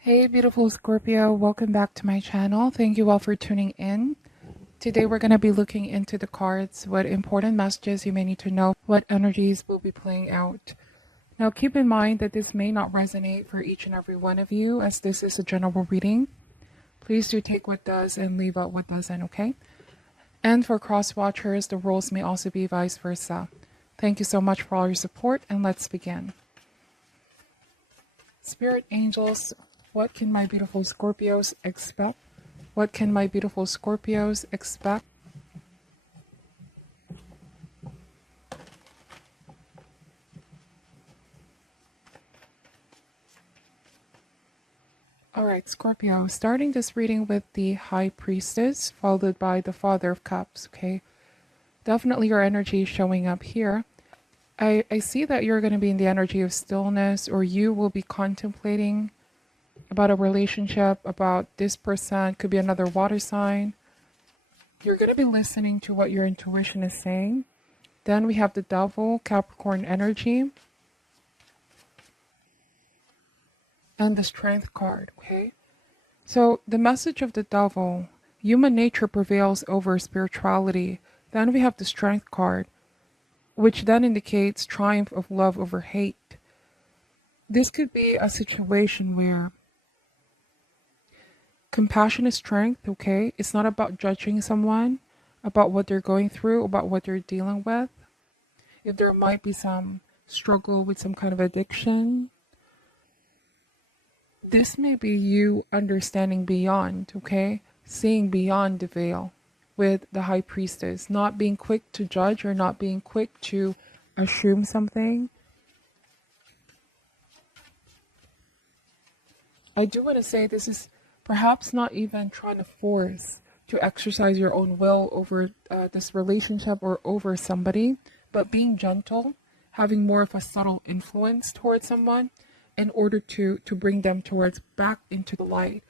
Hey beautiful Scorpio, welcome back to my channel. Thank you all for tuning in. Today we're going to be looking into the cards, what important messages you may need to know, what energies will be playing out. Now keep in mind that this may not resonate for each and every one of you, as this is a general reading. Please do take what does and leave out what doesn't, okay? And for cross watchers, the rules may also be vice versa. Thank you so much for all your support, and let's begin. Spirit angels, what can my beautiful Scorpios expect? What can my beautiful Scorpios expect? Alright, Scorpio, starting this reading with the High Priestess, followed by the Father of Cups, okay? Definitely your energy is showing up here. I see that you're going to be in the energy of stillness, or you will be contemplating about a relationship, about this person, could be another water sign. You're going to be listening to what your intuition is saying. Then we have the Devil, Capricorn energy, and the Strength card, okay? So the message of the Devil, human nature prevails over spirituality. Then we have the Strength card, which then indicates triumph of love over hate. This could be a situation where compassion is strength, okay? It's not about judging someone, about what they're going through, about what they're dealing with. If there might be some struggle with some kind of addiction, this may be you understanding beyond, okay? Seeing beyond the veil with the High Priestess, not being quick to judge or not being quick to assume something. I do want to say this is perhaps not even trying to force to exercise your own will over this relationship or over somebody, but being gentle, having more of a subtle influence towards someone in order to bring them towards back into the light.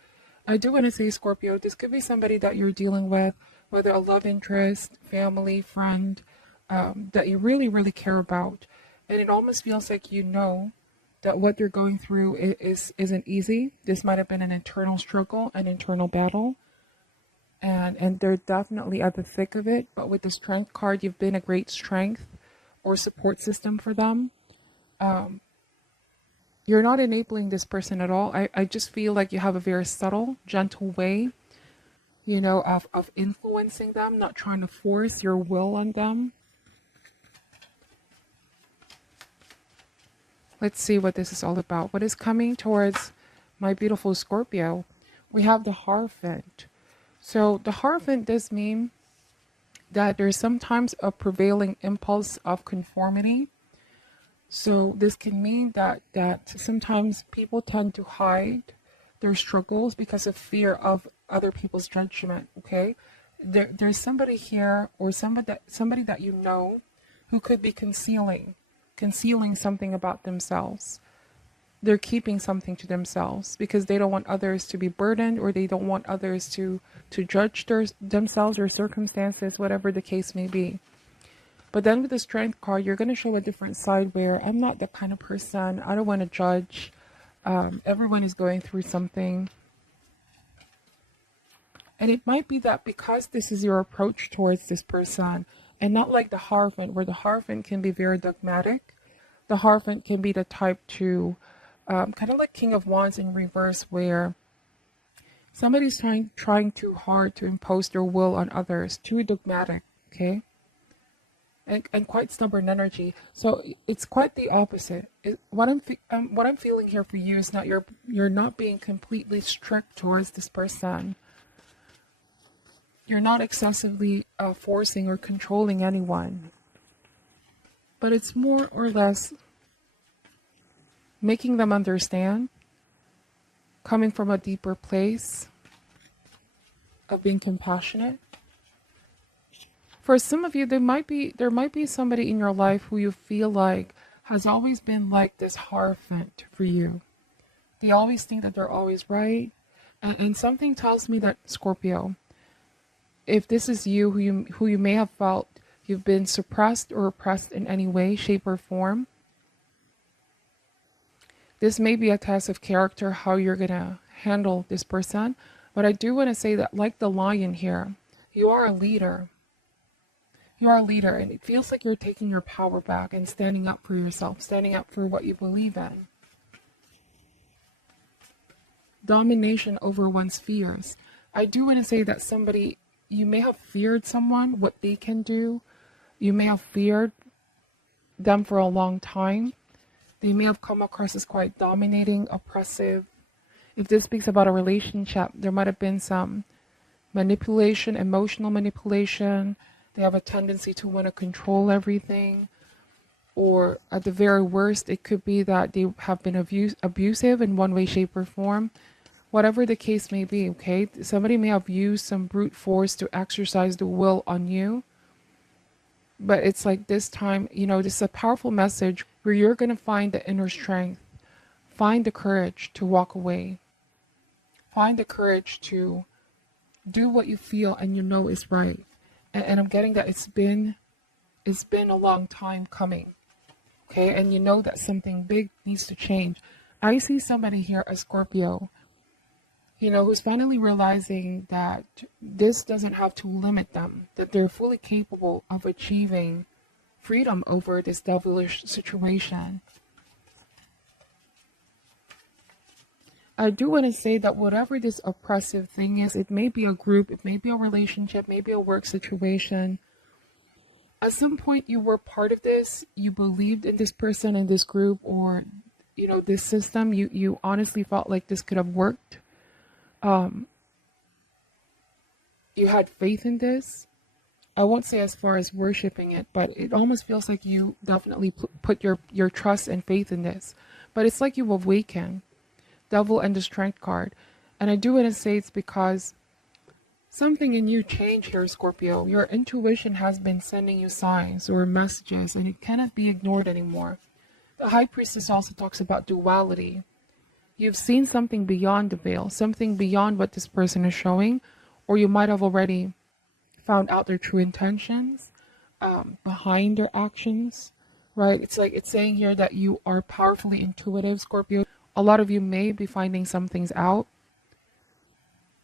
I do want to say, Scorpio, this could be somebody that you're dealing with, whether a love interest, family, friend, that you really, really care about. And it almost feels like you know that what they're going through isn't easy. This might have been an internal struggle, an internal battle. And they're definitely at the thick of it. But with the Strength card, you've been a great strength or support system for them. You're not enabling this person at all. I just feel like you have a very subtle, gentle way, you know, of influencing them, not trying to force your will on them. Let's see what this is all about. What is coming towards my beautiful Scorpio? We have the Hierophant. So the Hierophant does mean that there's sometimes a prevailing impulse of conformity. So this can mean that sometimes people tend to hide their struggles because of fear of other people's judgment, okay? There's somebody here, or somebody that you know, who could be concealing something about themselves. They're keeping something to themselves because they don't want others to be burdened, or they don't want others to judge themselves or circumstances, whatever the case may be. But then with the Strength card, you're going to show a different side where I'm not that kind of person. I don't want to judge. Everyone is going through something. And it might be that because this is your approach towards this person, and not like the Hierophant, where the Hierophant can be very dogmatic. The Hierophant can be the type to, kind of like King of Wands in reverse, where somebody's trying too hard to impose their will on others, too dogmatic, okay? And quite stubborn energy. So it's quite the opposite. What I'm feeling here for you is not you're not being completely strict towards this person. You're not excessively forcing or controlling anyone. But it's more or less making them understand, coming from a deeper place of being compassionate. For some of you, there might be somebody in your life who you feel like has always been like this Hierophant for you. They always think that they're always right. And something tells me that, Scorpio, if this is you, who you may have felt you've been suppressed or oppressed in any way, shape, or form, This may be a test of character, how you're going to handle this person. But I do want to say that, like the lion here, you are a leader. You are a leader, and it feels like you're taking your power back and standing up for yourself, standing up for what you believe in. Domination over one's fears. I do want to say that somebody, you may have feared someone, what they can do. You may have feared them for a long time. They may have come across as quite dominating, oppressive. If this speaks about a relationship, there might have been some manipulation, emotional manipulation. They have a tendency to want to control everything. Or at the very worst, it could be that they have been abusive in one way, shape, or form. Whatever the case may be, okay? Somebody may have used some brute force to exercise the will on you. But it's like this time, this is a powerful message where you're going to find the inner strength. Find the courage to walk away. Find the courage to do what you feel and you know is right. And I'm getting that it's been a long time coming. Okay, and you know that something big needs to change. I see somebody here, a Scorpio, who's finally realizing that this doesn't have to limit them, that they're fully capable of achieving freedom over this devilish situation. I do want to say that whatever this oppressive thing is, it may be a group, it may be a relationship, maybe a work situation. At some point you were part of this, you believed in this person, in this group, or, this system, you honestly felt like this could have worked. You had faith in this. I won't say as far as worshiping it, but it almost feels like you definitely put your trust and faith in this. But it's like you awaken. Devil and the Strength card. And I do want to say it's because something in you changed here, Scorpio. Your intuition has been sending you signs or messages, and it cannot be ignored anymore. The High Priestess also talks about duality. You've seen something beyond the veil, something beyond what this person is showing, or you might have already found out their true intentions behind their actions, right? It's like it's saying here that you are powerfully intuitive, Scorpio. A lot of you may be finding some things out.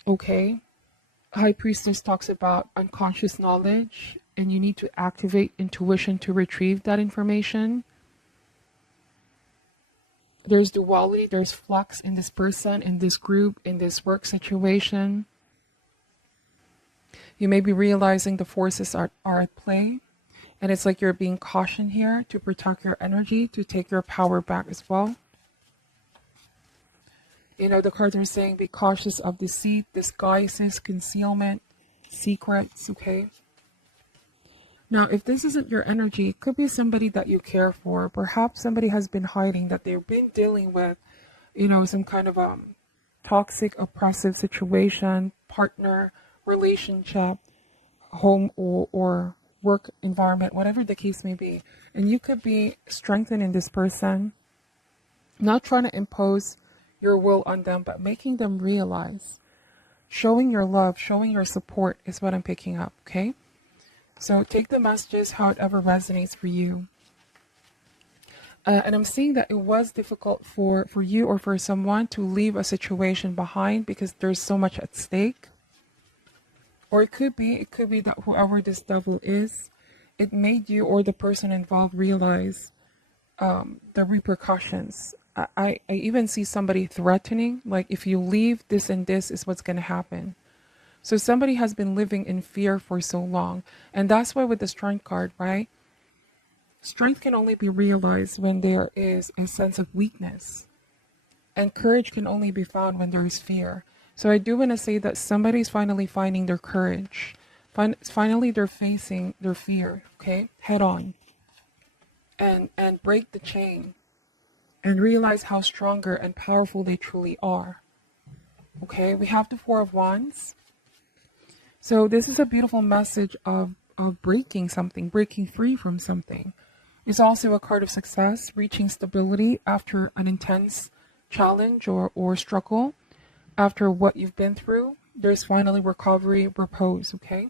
Okay. High Priestess talks about unconscious knowledge, and you need to activate intuition to retrieve that information. There's duality, there's flux in this person, in this group, in this work situation. You may be realizing the forces are at play, and it's like you're being cautioned here to protect your energy, to take your power back as well. The cards are saying be cautious of deceit, disguises, concealment, secrets, okay? Now, if this isn't your energy, it could be somebody that you care for. Perhaps somebody has been hiding, that they've been dealing with, some kind of toxic, oppressive situation, partner, relationship, home or work environment, whatever the case may be. And you could be strengthening this person, not trying to impose your will on them, but making them realize, showing your love, showing your support is what I'm picking up, okay? So take the messages however resonates for you. And I'm seeing that it was difficult for you or for someone to leave a situation behind because there's so much at stake. Or it could be that whoever this devil is, it made you or the person involved realize the repercussions. I even see somebody threatening, like if you leave, this and this is what's going to happen. So somebody has been living in fear for so long. And that's why with the Strength card, right? Strength can only be realized when there is a sense of weakness. And courage can only be found when there is fear. So I do want to say that somebody's finally finding their courage. Finally, they're facing their fear, okay? Head on. And break the chain. And realize how stronger and powerful they truly are. Okay, we have the Four of Wands. So this is a beautiful message of breaking something, breaking free from something. It's also a card of success, reaching stability after an intense challenge or struggle. After what you've been through, there's finally recovery, repose, okay?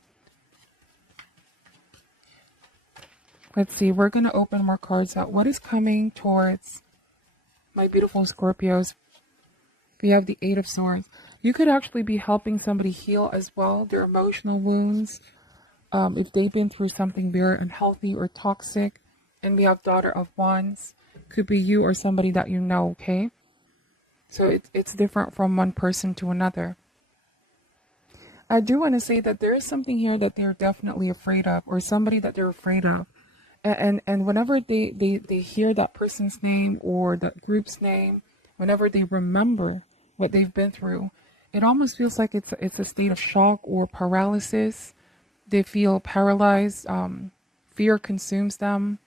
Let's see, we're going to open more cards out. What is coming towards My beautiful Scorpios, we have the Eight of Swords. You could actually be helping somebody heal as well, their emotional wounds. If they've been through something very unhealthy or toxic. And we have Daughter of Wands. Could be you or somebody that you know, okay? So it's different from one person to another. I do want to say that there is something here that they're definitely afraid of, or somebody that they're afraid of. And whenever they hear that person's name or that group's name, whenever they remember what they've been through, it almost feels like it's a state of shock or paralysis. They feel paralyzed. Fear consumes them.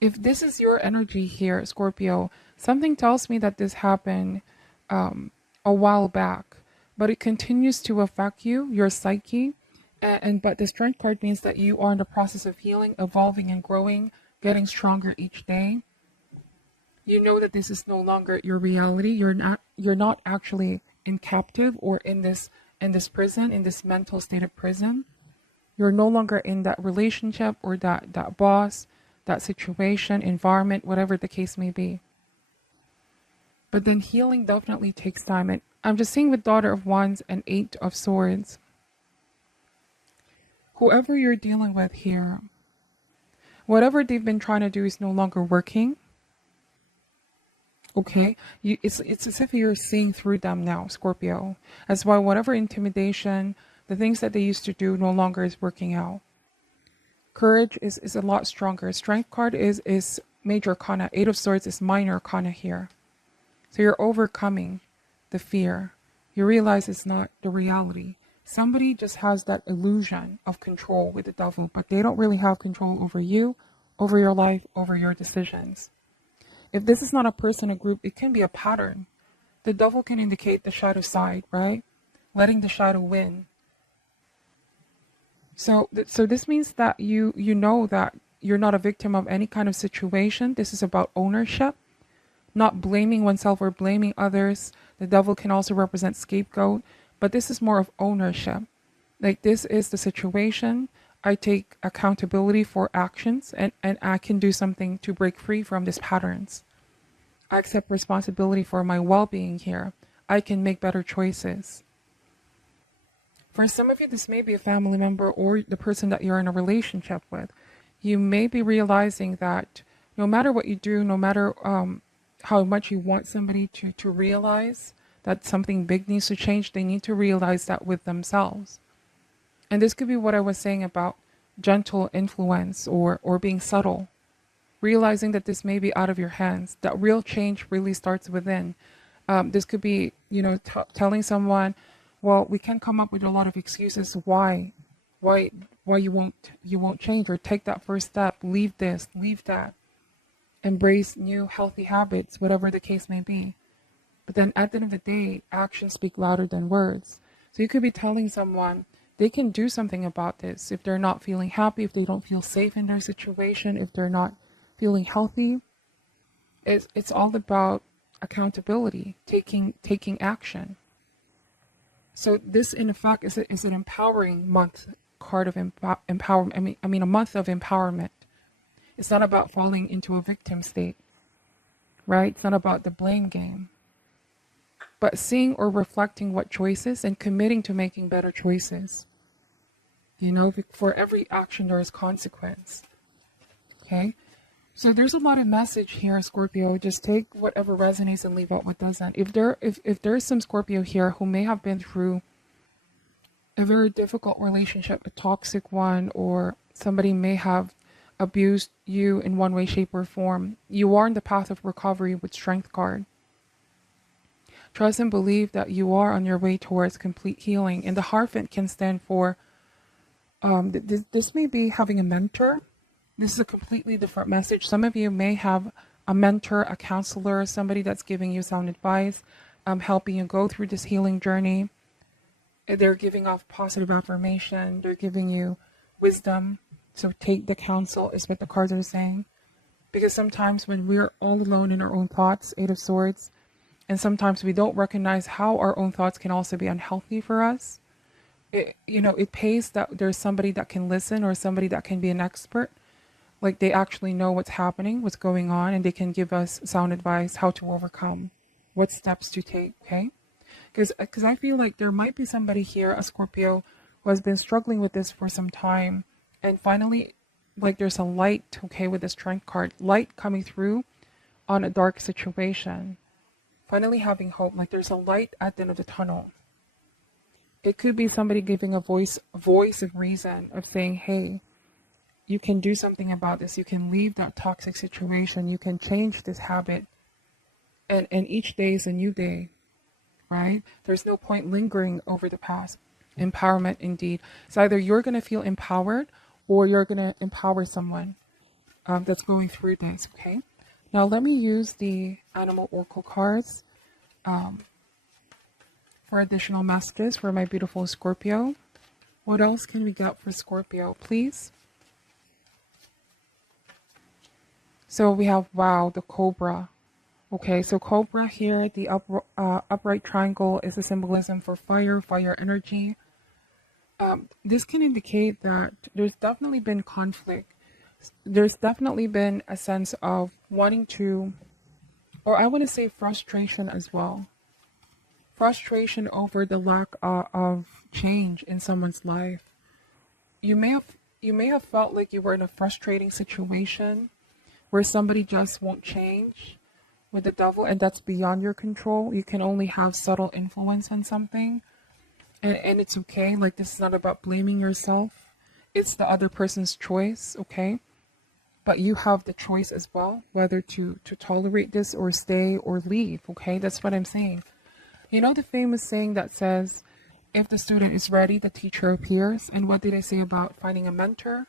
If this is your energy here, Scorpio, something tells me that this happened a while back, but it continues to affect you, your psyche. But the Strength card means that you are in the process of healing, evolving and growing, getting stronger each day. You know that this is no longer your reality. You're not actually in captive or in this prison, in this mental state of prison. You're no longer in that relationship or that boss, that situation, environment, whatever the case may be. But then healing definitely takes time. And I'm just seeing with Daughter of Wands and Eight of Swords. Whoever you're dealing with here, whatever they've been trying to do is no longer working. Okay, it's as if you're seeing through them now, Scorpio. That's why whatever intimidation, the things that they used to do no longer is working out. Courage is a lot stronger. Strength card is major arcana. Eight of Swords is minor arcana here. So you're overcoming the fear. You realize it's not the reality. Somebody just has that illusion of control with the devil, but they don't really have control over you, over your life, over your decisions. If this is not a person or group, it can be a pattern. The devil can indicate the shadow side, right? Letting the shadow win. So this means that you know that you're not a victim of any kind of situation. This is about ownership, not blaming oneself or blaming others. The devil can also represent scapegoat, but this is more of ownership. Like, this is the situation. I take accountability for actions and I can do something to break free from these patterns. I accept responsibility for my well-being here. I can make better choices. For some of you, this may be a family member or the person that you're in a relationship with. You may be realizing that no matter what you do, no matter how much you want somebody to realize that something big needs to change, they need to realize that with themselves. And this could be what I was saying about gentle influence or being subtle. Realizing that this may be out of your hands, that real change really starts within. This could be, telling someone, well, we can come up with a lot of excuses why you won't change, or take that first step, leave this, leave that, embrace new healthy habits, whatever the case may be. But then at the end of the day, actions speak louder than words. So you could be telling someone they can do something about this if they're not feeling happy, if they don't feel safe in their situation, if they're not feeling healthy. It's all about accountability, taking action. So this, in effect, is an empowering month card of empowerment. I mean, a month of empowerment. It's not about falling into a victim state, right? It's not about the blame game, but seeing or reflecting what choices and committing to making better choices. For every action there is consequence. Okay. So there's a lot of message here, Scorpio. Just take whatever resonates and leave out what doesn't. If there's some Scorpio here who may have been through a very difficult relationship, a toxic one, or somebody may have abused you in one way, shape, or form, you are in the path of recovery with Strength card. Trust and believe that you are on your way towards complete healing. And the Hierophant can stand for, this may be having a mentor. This is a completely different message. Some of you may have a mentor, a counselor, somebody that's giving you sound advice, helping you go through this healing journey. They're giving off positive affirmation. They're giving you wisdom. So take the counsel, is what the cards are saying. Because sometimes when we're all alone in our own thoughts, Eight of Swords, and sometimes we don't recognize how our own thoughts can also be unhealthy for us. It pays that there's somebody that can listen or somebody that can be an expert. Like they actually know what's happening, what's going on, and they can give us sound advice how to overcome, what steps to take, okay? Because I feel like there might be somebody here, a Scorpio, who has been struggling with this for some time, and finally, like there's a light, okay, with this Strength card, light coming through on a dark situation. Finally having hope, like there's a light at the end of the tunnel. It could be somebody giving a voice of reason, of saying, hey, you can do something about this. You can leave that toxic situation. You can change this habit. And each day is a new day, right? There's no point lingering over the past. Empowerment, indeed. It's either you're going to feel empowered or you're going to empower someone that's going through this, okay? Now, let me use the animal oracle cards for additional messages for my beautiful Scorpio. What else can we get for Scorpio, please? So we have, wow, the Cobra. Okay, so Cobra here, the upright triangle is a symbolism for fire, fire energy. This can indicate that there's definitely been conflict. There's definitely been a sense of wanting to, or I want to say frustration as well. Frustration over the lack of change in someone's life. You may have felt like you were in a frustrating situation where somebody just won't change with the devil, and that's beyond your control. You can only have subtle influence on something, and it's okay. Like, this is not about blaming yourself. It's the other person's choice, okay? But you have the choice as well, whether to tolerate this or stay or leave, okay? That's what I'm saying. You know the famous saying that says, if the student is ready, the teacher appears. And what did I say about finding a mentor?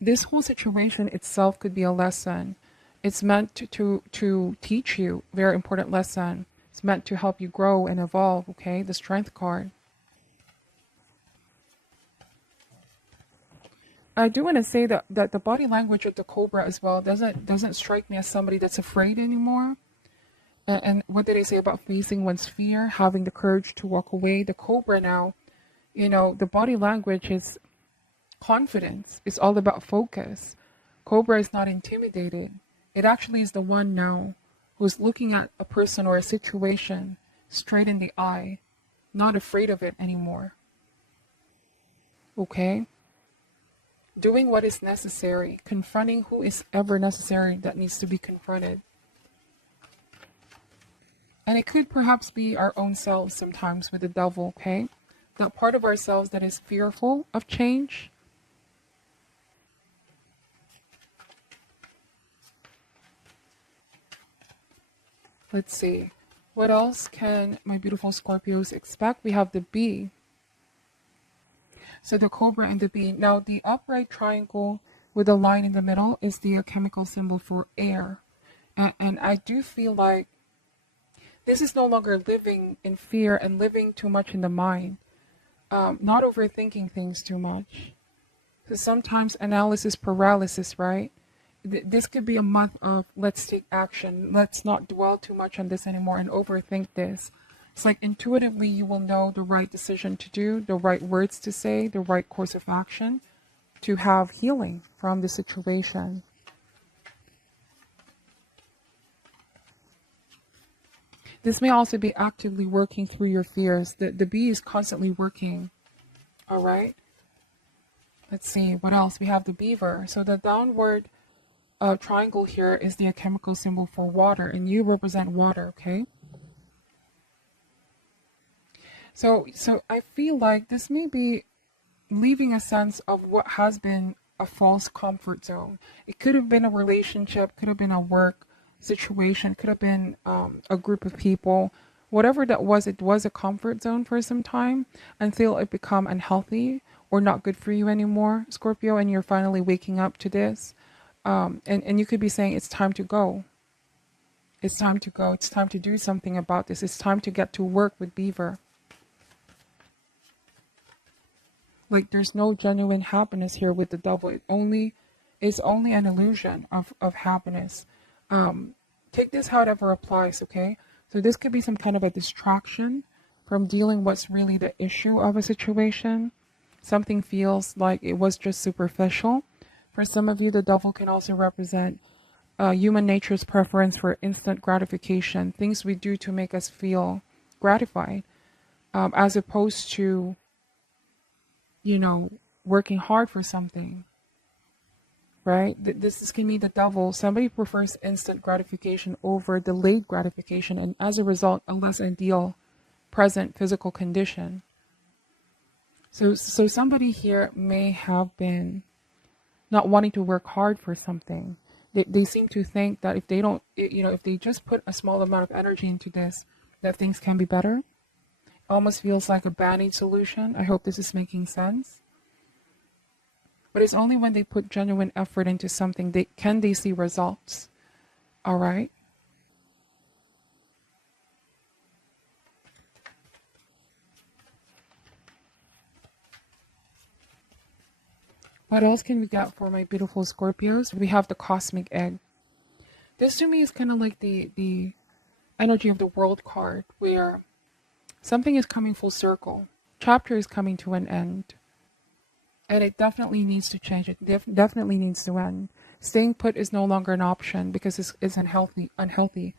This whole situation itself could be a lesson. It's meant to teach you a very important lesson. It's meant to help you grow and evolve, okay? The Strength card. I do want to say that the body language of the Cobra as well doesn't strike me as somebody that's afraid anymore. And what did I say about facing one's fear, having the courage to walk away? The Cobra now, you know, the body language is confidence. It's all about focus. Cobra is not intimidated. It actually is the one now who's looking at a person or a situation straight in the eye, not afraid of it anymore. Okay? Doing what is necessary, confronting who is ever necessary that needs to be confronted. And it could perhaps be our own selves sometimes with the devil, okay? That part of ourselves that is fearful of change. Let's see. What else can my beautiful Scorpios expect? We have the bee. So the Cobra and the bee. Now, the upright triangle with a line in the middle is the chemical symbol for air. And I do feel like this is no longer living in fear and living too much in the mind. Not overthinking things too much. Because sometimes analysis paralysis, right? This could be a month of let's take action. Let's not dwell too much on this anymore and overthink this. It's like intuitively you will know the right decision to do, the right words to say, the right course of action to have healing from the situation. This may also be actively working through your fears. The bee is constantly working. All right. Let's see what else. We have the beaver. So the downward triangle here is the chemical symbol for water, and you represent water. Okay. So I feel like this may be leaving a sense of what has been a false comfort zone. It could have been a relationship, could have been a work situation, could have been a group of people. Whatever that was, it was a comfort zone for some time until it become unhealthy or not good for you anymore, Scorpio, and you're finally waking up to this. And you could be saying it's time to go. It's time to go. It's time to do something about this. It's time to get to work with Beaver. Like there's no genuine happiness here with the devil. It's only an illusion of happiness. Take this however applies, okay? So this could be some kind of a distraction from dealing what's really the issue of a situation. Something feels like it was just superficial For some of you, the devil can also represent human nature's preference for instant gratification, things we do to make us feel gratified, as opposed to, working hard for something, right? This can be the devil. Somebody prefers instant gratification over delayed gratification, and as a result, a less ideal present physical condition. So somebody here may have been not wanting to work hard for something. They seem to think that if they don't, if they just put a small amount of energy into this, that things can be better. Almost feels like a band-aid solution. I hope this is making sense. But it's only when they put genuine effort into something they see results. All right. What else can we get for my beautiful Scorpios? We have the cosmic egg. This to me is kind of like the energy of the world card, where something is coming full circle. Chapter is coming to an end. And it definitely needs to change. It definitely needs to end. Staying put is no longer an option because it's unhealthy.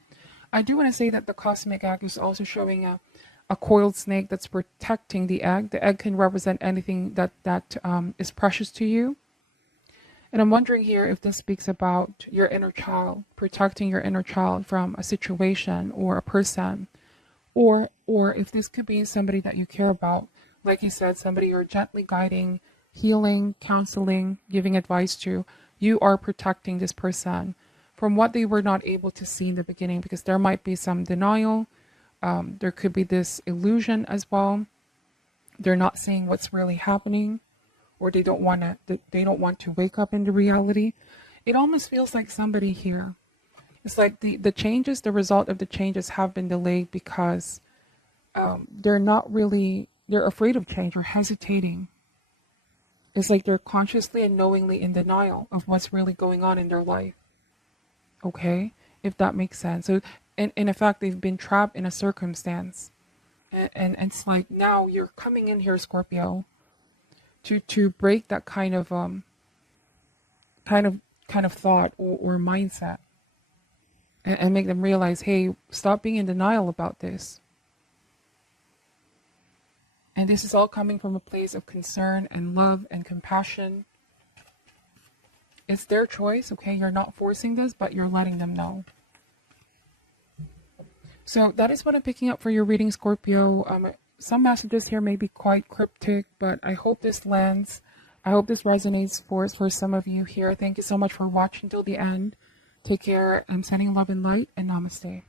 I do want to say that the cosmic egg is also showing a coiled snake that's protecting the egg. The egg can represent anything that is precious to you. And I'm wondering here if this speaks about your inner child, protecting your inner child from a situation or a person, or if this could be somebody that you care about. Like you said, somebody you're gently guiding, healing, counseling, giving advice to. You are protecting this person from what they were not able to see in the beginning, because there might be some denial. There could be this illusion as well. They're not seeing what's really happening, or they don't want to wake up into reality. It almost feels like somebody here. It's like the changes, the result of the changes have been delayed because they're afraid of change or hesitating. It's like they're consciously and knowingly in denial of what's really going on in their life. Okay, if that makes sense. So, in effect, they've been trapped in a circumstance, and it's like now you're coming in here, Scorpio, to break that kind of thought or mindset, and make them realize, hey, stop being in denial about this. And this is all coming from a place of concern and love and compassion. It's their choice, okay? You're not forcing this, but you're letting them know. So that is what I'm picking up for your reading, Scorpio. Some messages here may be quite cryptic, but I hope this lands. I hope this resonates for some of you here. Thank you so much for watching till the end. Take care. I'm sending love and light, and namaste.